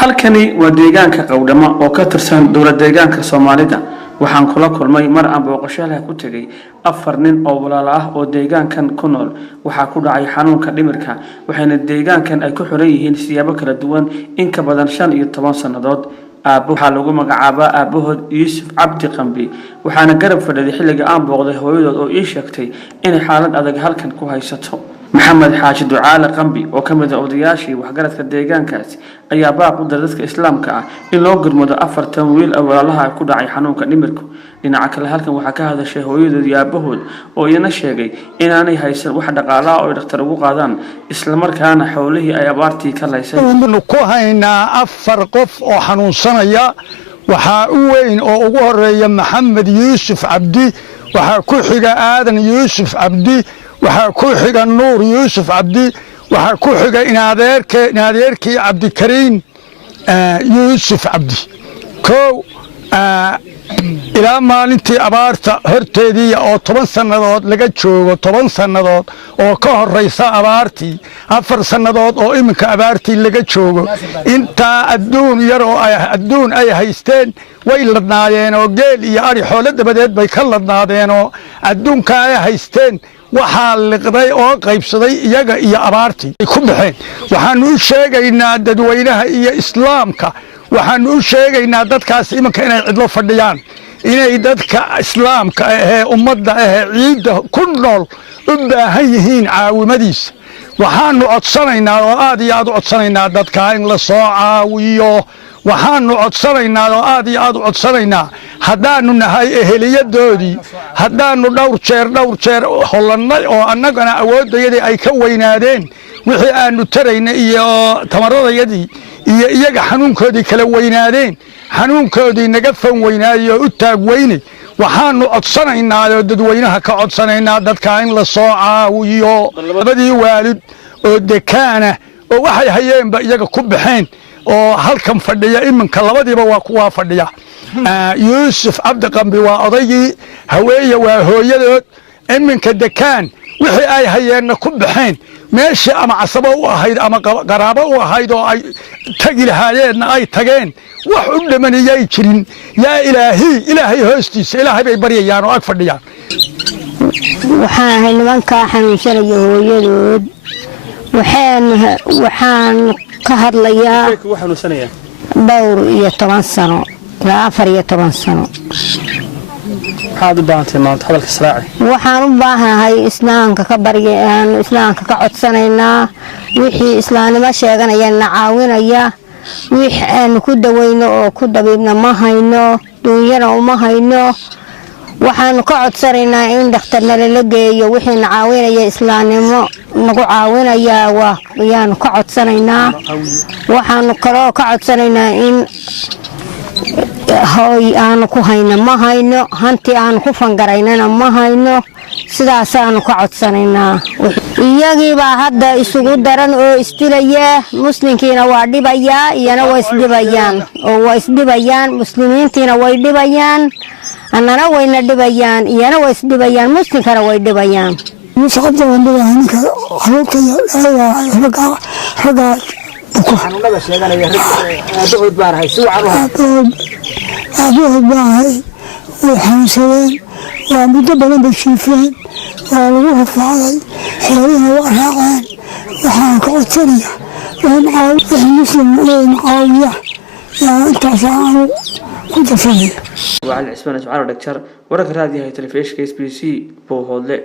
halkani waa deegaanka qowdhama oo ka tirsan dowlad deegaanka Soomaalida waxaan kula kulmay mar aan booqasho ku tagay afar nin oo walaalo ah oo deegaankan ku nool waxa ku dhacay xanuunka dhimirka waxayna deegaankan ay ku xiran yihiin siyaabo kala duwan in ka badan 15 sanadood aabbo waxa lagu magacaabaa aabahood Yuusuf Cabdi Qambi waxaana garab fadhiday xilliga aan booqday hooyadood oo ii sheegtay in xaalad adag halkan ku haysato محمد حاج دعاء قنبي وكمل أودياشي وحجرت الديجان كاس أي باق ودرتك إسلام كا إن لو قرمد أفر تمويل أول الله يكون عي حنون كنمركو لأن عكل هالكم وحكى هذا الشيء هو يد يابهود أو ينشجي إن أنا هيصير واحد قالا أو يختاروا قادان إسلام كان حوله أي بارتي كلا يصير. نقوها إن أفر قف أو حنون صنايا وحاوين أو أجور محمد يوسف عبدي وحكوحجة آدم يوسف عبدي وحكوحجة النور يوسف عبدي وحكوحجة ناديركي عبد الكريم يوسف عبدي كو إلى ما ننتي أبارت هرتدي أو 10 سنوات لقيت شو 10 سنوات أو كهر رئيس أبارتي 4 سنوات أو إمك أبارتي لقيت شو أنت الدون يرو الدون أي هيستين ويلدنا دينو قال ياري حولد بدأت بيكلدنا دينو الدون كأي هيستين waxaa liqday oo qaybsaday iyaga iyo abaartii ku baxeen waxaan u sheegaynaa dadweynaha iyo islaamka waxaan u sheegaynaa dadkaas imanka inay cidlo fadhiyaan inay dadka islaamka ee ummadda ciidda ku nool u baahan yihiin caawimadiisa waxaanu codsanaynaa oo aad iyo aad u codsanaynaa dadka in la soo caawiyo waxaanu codsanaynaa oo aad iyo aad u codsanaynaa haddaanu nahay eheliyadoodii haddaanu dhowr jeer hollanay oo annagana awoodayadii ay ka weynaadeen wixii aanu taraynay iyo tamaradayadii iyo iyaga xanuunkoodii kala weynaadeen xanuunkoodii naga fan weynaayo u taag weynay waxaanu codsanaynaa oo dadweynaha ka codsanaynaa dadka in la soo caawiyo labadii waalid oo dekaana oo waxay hayeenba iyaga ku baxeen oo halkan fadhiya iminka labadiiba waa kuwa fadhiya Yuusuf Cabdi Qambi waa odaygii haweeye waa hooyadood iminka dekaan wixii ay hayeen ku baxeen meeshii ama casabo u ahayd ama qaraabo u ahayd oo ay tagi lahaayeen ay tageen wax u dhamanayay jirin yaa ilaahay hoostiisa ilaahay bay baryayaan oo ag fadhiyaan waxaan nimanka xanuunsanaya hooyadood waxaan ka hadlayaa dhowr iyo 10 sano ilaa 14 sano waxaad u baahantahay maanta hadalka israaci waxaan u baahanahay islaamka ka baryaan islaamka ka codsanaynaa wixii islaamnimo sheeganayana caawinaya wixii aan ku daweyno oo ku dabiibna ma hayno dunyana uma hayno waxaan ka codsanaynaa in dhakhtarna la geeyo wixii caawinaya islaamnimo nagu caawinaya waan ka codsanaynaa waxaan kaloo ka codsanaynaa in hooy aan ku hayno ma hayno hanti aan ku fangaraynana ma hayno sidaas aan ka codsanaynaa iyagii baa hadda isugu daran oo isdilaya muslimkiina waa dhibayaa iyana waa isdhibayaan muslimiintiina way dhibayaan annana wayna dhibayaan iyana waa isdhibayaan muslimkana way dhibayaan shaqada wandada ninka xalka raga xanuunada sheeganaya aad baanahay si wacan aad baanahay waxaan waa muddo badan bashiifeen waa lagu hafaaday xeerina waa raaceen waxaan ka codsanayaa in caawiya muslim caawiya yaa intaas aan ku dafanay وعلى العسبانة وعلى الدكتور ورك راديو هاي تلفزيون SBC بوهولة